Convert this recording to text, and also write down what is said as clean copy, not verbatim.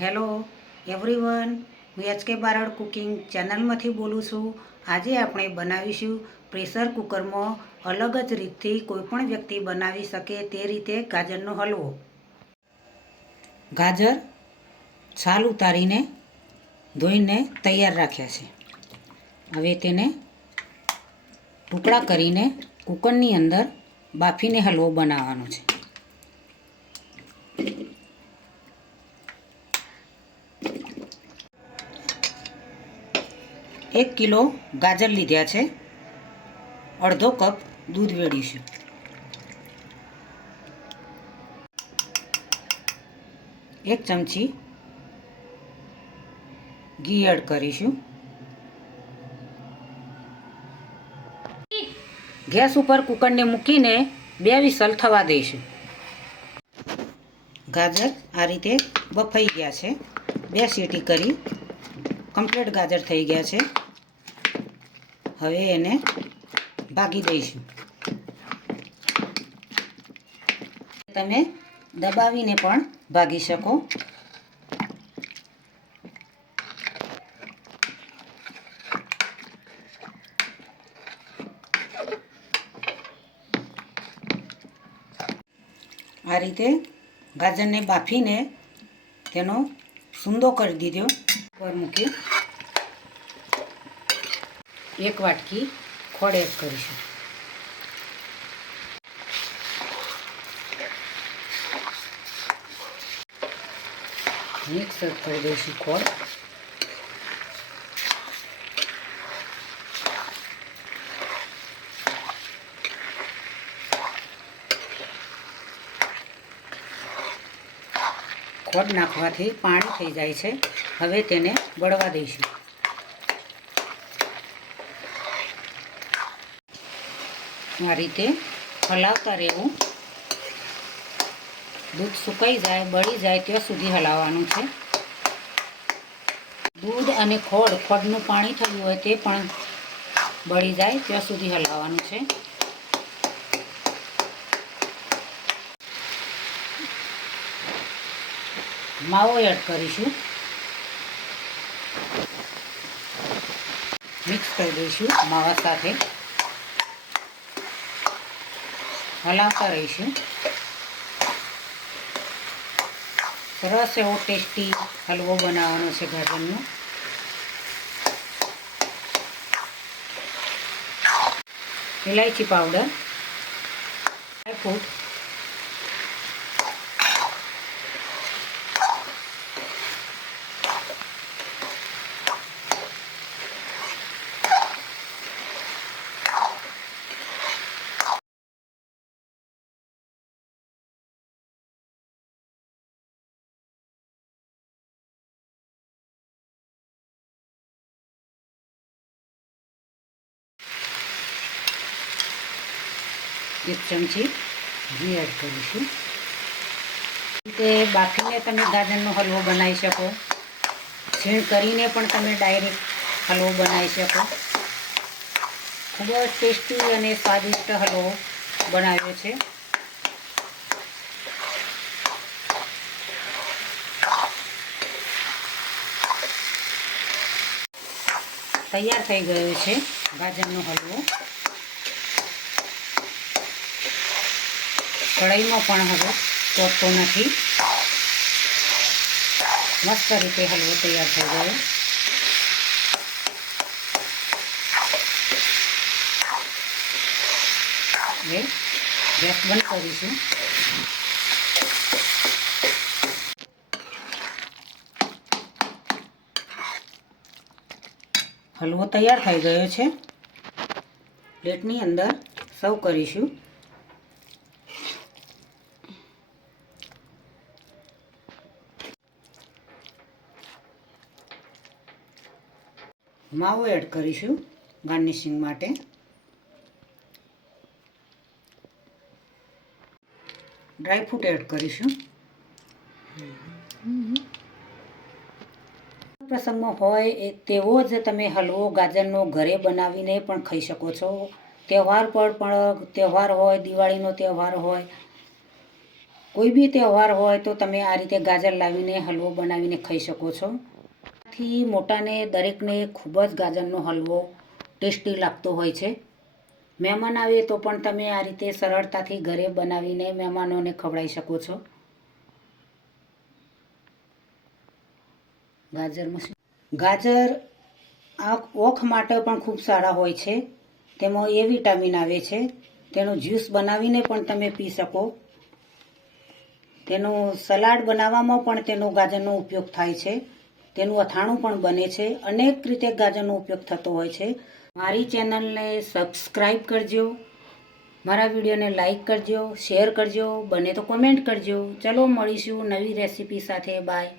Hello everyone, હું HK. Barad cooking ચેનલમાંથી બોલું છું. આજે આપણે બનાવીશું પ્રેશર કુકરમાં અલગ જ રીતથી કોઈપણ વ્યક્તિ બનાવી શકે તે રીતે ગાજરનો હલવો. ગાજર છાલ ઉતારીને ધોઈને તૈયાર રાખ્યા છે. હવે તેને ટુકડા કરીને કુકરની અંદર બાફીને હલવો બનાવવાનો છે. 1 કિલો ગાજર લીધા છે. અડધો કપ દૂધ વેડીશું. એક ચમચી ઘી એડ કરીશું. ગેસ ઉપર કુકરને મૂકીને 2 વિસલ થવા દઈશું. ગાજર આ રીતે બફાઈ ગયા છે. 2 સીટી કરી કમ્પ્લીટ ગાજર થઈ ગયા છે. હવે એને ભાગી દઈશું. તમે દબાવીને પણ ભાગી શકો. આ રીતે ગાજરને બાફીને તેનો સૂંદો કરી દીધો. ઉપર મૂકી 1 વાટકી ખોળ એડ કરીશું. મિક્સ કરી દઈશું ખોળ. ખોળ નાખવાથી પાણી થઈ જાય છે. હવે તેને બળવા દઈશું. આ રીતે હલાવતા રહેવું. દૂધ સુકાઈ જાય, બળી જાય ત્યાં સુધી હલાવવાનું છે. દૂધ અને ખોળનું પાણી થયું હોય તે પણ બળી જાય ત્યાં સુધી હલાવવાનું છે. માવો એડ કરીશું. મિક્સ કરી દઈશું માવા સાથે. હલાવતા રહીશું. સરસ એવો ટેસ્ટી હલવો બનાવવાનો છે ગાજરનો. ઇલાયચી પાવડર, ડ્રાયફ્રૂટ, એક ચમચી ઘી એડ કરીશું. તે બાફીને તમે ગાજરનો હલવો બનાવી શકો. છીણ કરીને પણ તમે ડાયરેક્ટ હલવો બનાવી શકો. ખૂબ જ ટેસ્ટી અને સ્વાદિષ્ટ હલવો બનાવ્યો છે. તૈયાર થઈ ગયો છે ગાજરનો હલવો. કઢાઈમાં પણ હવે ચોટતો નથી. મસ્ત રીતે હલવો તૈયાર થઈ ગયો. હવે ગેસ બંધ કરીશું. હલવો તૈયાર થઈ ગયો છે. પ્લેટની અંદર સર્વ કરીશું. માવો એડ કરીશું ગાર્નિશિંગ માટે. ડ્રાયફ્રૂટ એડ કરીશું. પ્રસંગમાં હોય તેવો જ તમે હલવો ગાજરનો ઘરે બનાવીને પણ ખાઈ શકો છો. તહેવાર પર પણ, તહેવાર હોય, દિવાળીનો તહેવાર હોય કોઈ બી તહેવાર હોય તો તમે આ રીતે ગાજર લાવીને હલવો બનાવીને ખાઈ શકો છો. થી મોટાને દરેકને ખૂબ જ ગાજરનો હલવો ટેસ્ટી લાગતો હોય છે. મહેમાન આવે તો પણ તમે આ રીતે સરળતાથી ઘરે બનાવીને મહેમાનોને ખવડાવી શકો છો. ગાજર ઓખ માટે પણ ખૂબ સારા હોય છે. તેમાં એ વિટામિન આવે છે. તેનું જ્યુસ બનાવીને પણ તમે પી શકો. તેનું સલાડ બનાવવામાં પણ તેનો ગાજરનો ઉપયોગ થાય છે. તેનું અથાણું પણ બને છે. અનેક રીતે ગાજરનો ઉપયોગ થતો હોય છે. મારી ચેનલને સબસ્ક્રાઈબ કરજો, મારા વિડીયોને લાઈક કરજો, શેર કરજો, બને તો કોમેન્ટ કરજો. ચલો મળીશું નવી રેસીપી સાથે. બાય.